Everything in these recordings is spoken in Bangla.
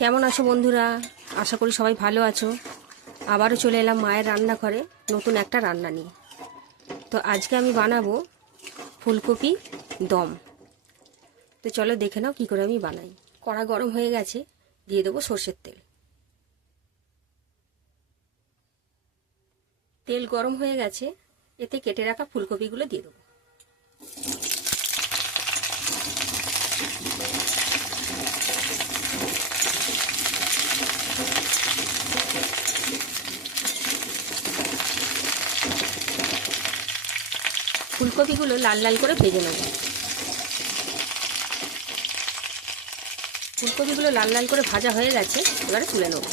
কেমন আছো বন্ধুরা? আশা করি সবাই ভালো আছো। আবারও চলে এলাম মায়ের রান্নাঘরে নতুন একটা রান্না নিয়ে। তো আজকে আমি বানাবো ফুলকপি দম। তো চলো দেখে নাও কী করে আমি বানাই। কড়া গরম হয়ে গেছে, দিয়ে দেবো সর্ষের তেল। তেল গরম হয়ে গেছে, এতে কেটে রাখা ফুলকপিগুলো দিয়ে দেবো। ফুলকপিগুলো লাল লাল করে ভেজে নেব। ফুলকপিগুলো লাল লাল করে ভাজা হয়ে গেছে, এবারে তুলে নেব।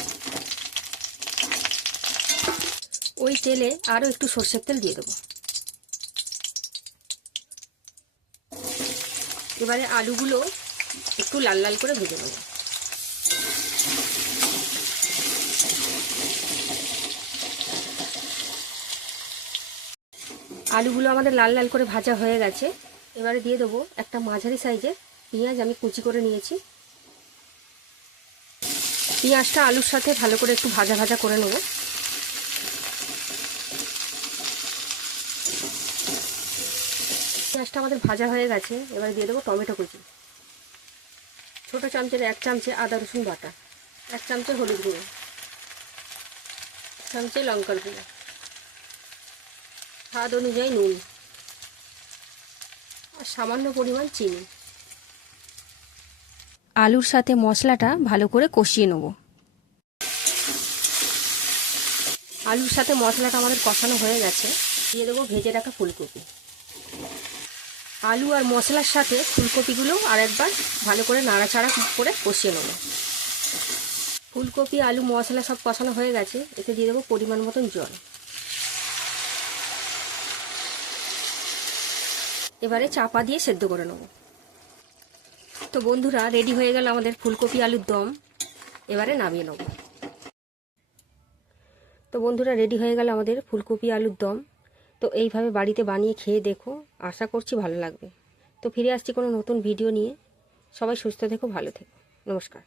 ওই তেলে আরও একটু সর্ষের তেল দিয়ে দেবো। এবারে আলুগুলো একটু লাল লাল করে ভেজে নেব। আলুগুলো আমাদের লাল লাল করে ভাজা হয়ে গেছে, এবারে দিয়ে দেবো একটা মাঝারি সাইজের পেঁয়াজ আমি কুচি করে নিয়েছি। পেঁয়াজটা আলুর সাথে ভালো করে একটু ভাজা ভাজা করে নেব। পেঁয়াজটা আমাদের ভাজা হয়ে গেছে, এবারে দিয়ে দেবো টমেটো কুচি। ছোটো চামচের 1 চামচে আদা রসুন বাটা, 1 চামচে হলুদ গুঁড়ো, 1 চামচে লঙ্কার গুঁড়ো, স্বাদ অনুযায়ী নুন আর সামান্য পরিমাণ চিনি। আলুর সাথে মশলাটা ভালো করে কষিয়ে নেব। আলুর সাথে মশলাটা আমাদের কষানো হয়ে গেছে, দিয়ে দেবো ভেজে রাখা ফুলকপি। আলু আর মশলার সাথে ফুলকপিগুলো আর একবার ভালো করে নাড়াচাড়া করে কষিয়ে নেব। ফুলকপি আলু মশলা সব কষানো হয়ে গেছে, এতে দিয়ে দেবো পরিমাণ মতন জল। এবারে চাপা দিয়ে সেদ্ধ করে নেব। তো বন্ধুরা, রেডি হয়ে গেল আমাদের ফুলকপি আলুর দম। এবারে নামিয়ে নেব। তো বন্ধুরা, রেডি হয়ে গেল আমাদের ফুলকপি আলুর দম। তো এইভাবে বাড়িতে বানিয়ে খেয়ে দেখো, আশা করছি ভালো লাগবে। তো ফিরে আসছি কোনো নতুন ভিডিও নিয়ে। সবাই সুস্থ থেকো, ভালো থেকো। নমস্কার।